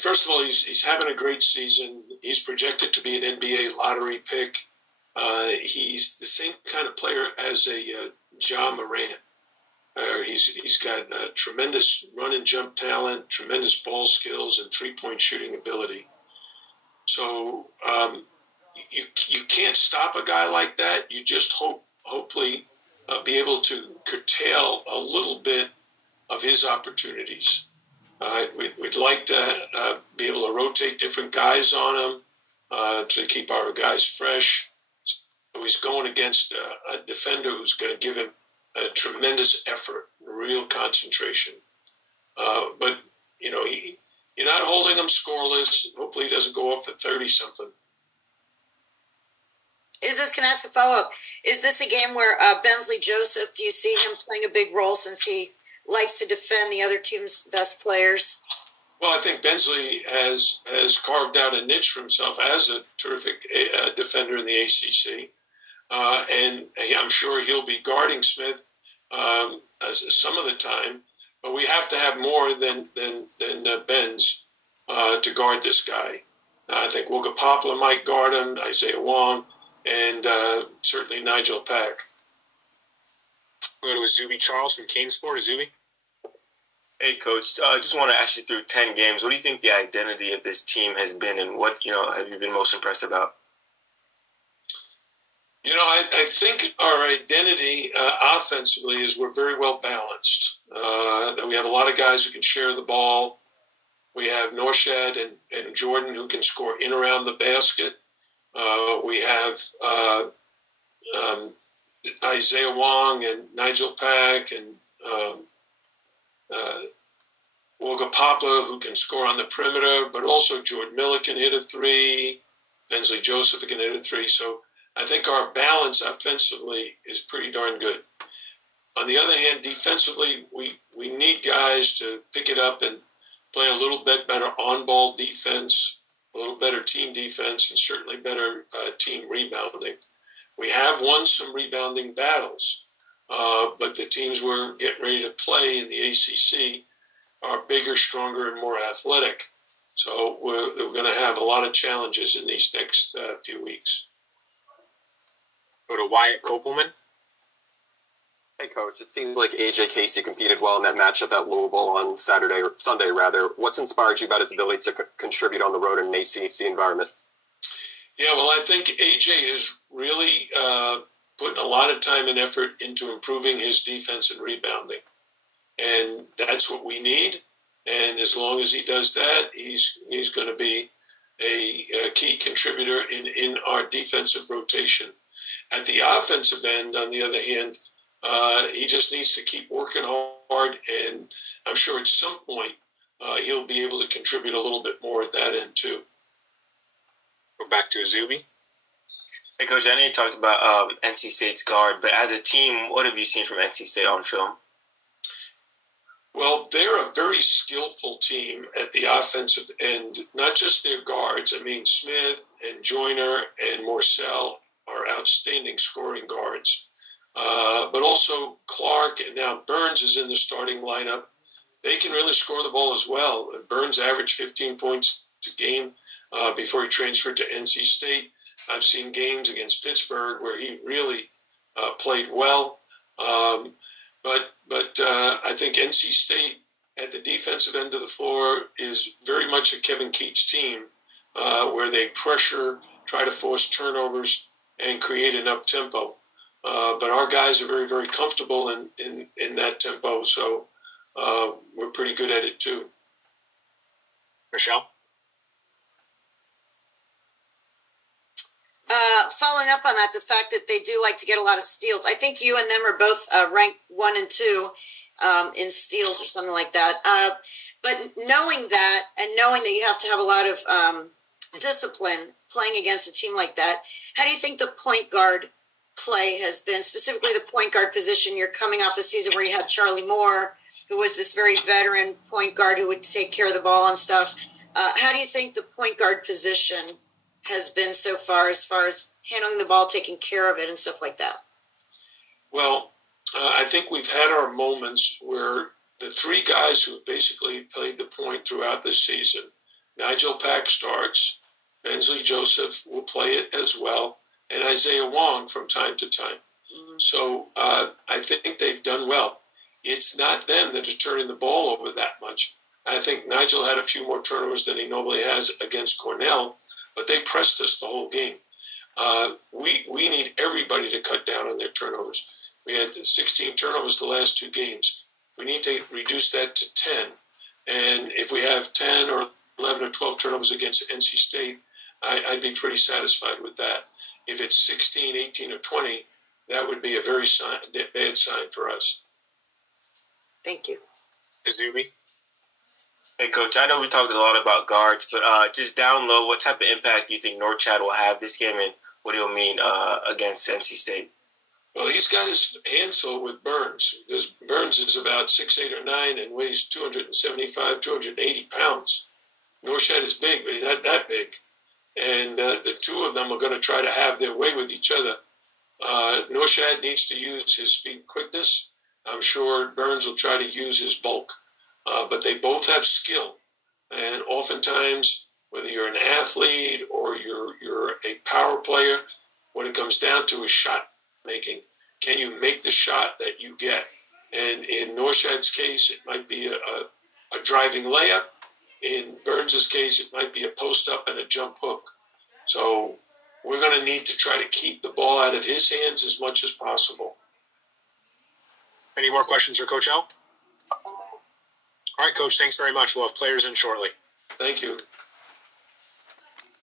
first of all, he's having a great season. He's projected to be an NBA lottery pick. He's the same kind of player as a Ja Morant. He's got tremendous run and jump talent, tremendous ball skills, and three-point shooting ability. So you can't stop a guy like that. You just hopefully be able to curtail a little bit of his opportunities. We'd like to be able to rotate different guys on him to keep our guys fresh. So he's going against a defender who's going to give him a tremendous effort, real concentration. But, you're not holding him scoreless. Hopefully he doesn't go off at 30-something. Can I ask a follow-up? Is this a game where Bensley Joseph, do you see him playing a big role since he likes to defend the other team's best players? Well, I think Bensley has carved out a niche for himself as a terrific defender in the ACC. And I'm sure he'll be guarding Smith some of the time. But we have to have more than Benz to guard this guy. I think Wogapopla might guard him, Isaiah Wong, and certainly Nigel Pack. We'll go to Azubi Charles from Kane Sport. Azubi? Hey, Coach. Just want to ask you, through 10 games, what do you think the identity of this team has been, and what have you been most impressed about? I think our identity offensively is we're very well balanced. That we have a lot of guys who can share the ball. We have Norshad and Jordan who can score in around the basket. We have Isaiah Wong and Nigel Pack and Wogapopla who can score on the perimeter, but also Jordan Miller can hit a three. Bensley Joseph can hit a three. So I think our balance offensively is pretty darn good. On the other hand, defensively, we need guys to pick it up and play a little bit better on-ball defense, a little better team defense, and certainly better team rebounding. We have won some rebounding battles, but the teams we're getting ready to play in the ACC are bigger, stronger, and more athletic. So we're going to have a lot of challenges in these next few weeks. Go to Wyatt Kopelman. Hey, Coach. It seems like A.J. Casey competed well in that matchup at Louisville on Sunday. What's inspired you about his ability to contribute on the road in an ACC environment? Yeah, well, I think A.J. is really putting a lot of time and effort into improving his defense and rebounding. And that's what we need. And as long as he does that, he's going to be a key contributor in our defensive rotation. At the offensive end, on the other hand, he just needs to keep working hard, and I'm sure at some point he'll be able to contribute a little bit more at that end too. Go back to Azubi. Hey, Coach, I know you talked about NC State's guard, but as a team, what have you seen from NC State on film? Well, they're a very skillful team at the offensive end, not just their guards. I mean, Smith and Joyner and Morcell are outstanding scoring guards. But also Clark and now Burns is in the starting lineup. They can really score the ball as well. Burns averaged 15 points a game before he transferred to NC State. I've seen games against Pittsburgh where he really played well. But I think NC State at the defensive end of the floor is very much a Kevin Keats team where they pressure, try to force turnovers, and create an up-tempo. But our guys are very, very comfortable in that tempo, so we're pretty good at it too. Michelle? Following up on that, the fact that they do like to get a lot of steals. I think you and them are both ranked 1 and 2 in steals or something like that. But knowing that and knowing that you have to have a lot of discipline playing against a team like that, how do you think the point guard play has been, specifically the point guard position? You're coming off a season where you had Charlie Moore, who was this very veteran point guard who would take care of the ball and stuff. How do you think the point guard position has been so far as handling the ball, taking care of it, and stuff like that? Well, I think we've had our moments where the three guys who have basically played the point throughout this season, Nigel Pack starts. Bensley Joseph will play it as well, and Isaiah Wong from time to time. So I think they've done well. It's not them that are turning the ball over that much. I think Nigel had a few more turnovers than he normally has against Cornell, but they pressed us the whole game. We need everybody to cut down on their turnovers. We had 16 turnovers the last 2 games. We need to reduce that to 10. And if we have 10 or 11 or 12 turnovers against NC State, I'd be pretty satisfied with that. If it's 16, 18, or 20, that would be a very bad sign for us. Thank you. Zuby? Hey, Coach, I know we talked a lot about guards, but just down low, what type of impact do you think Norchad will have this game, and what he'll mean against NC State? Well, he's got his hands full with Burns, because Burns is about 6'8" or 9" and weighs 275, 280 pounds. Norchad is big, but he's not that big. And the two of them are going to try to have their way with each other. Norchad needs to use his speed quickness. I'm sure Burns will try to use his bulk. But they both have skill. And oftentimes, whether you're an athlete or you're a power player, what it comes down to is shot making. Can you make the shot that you get? And in Norchad's case, it might be a driving layup. In Burns's case, it might be a post-up and a jump hook. So we're going to need to try to keep the ball out of his hands as much as possible. Any more questions for Coach L? All right, Coach, thanks very much. We'll have players in shortly. Thank you.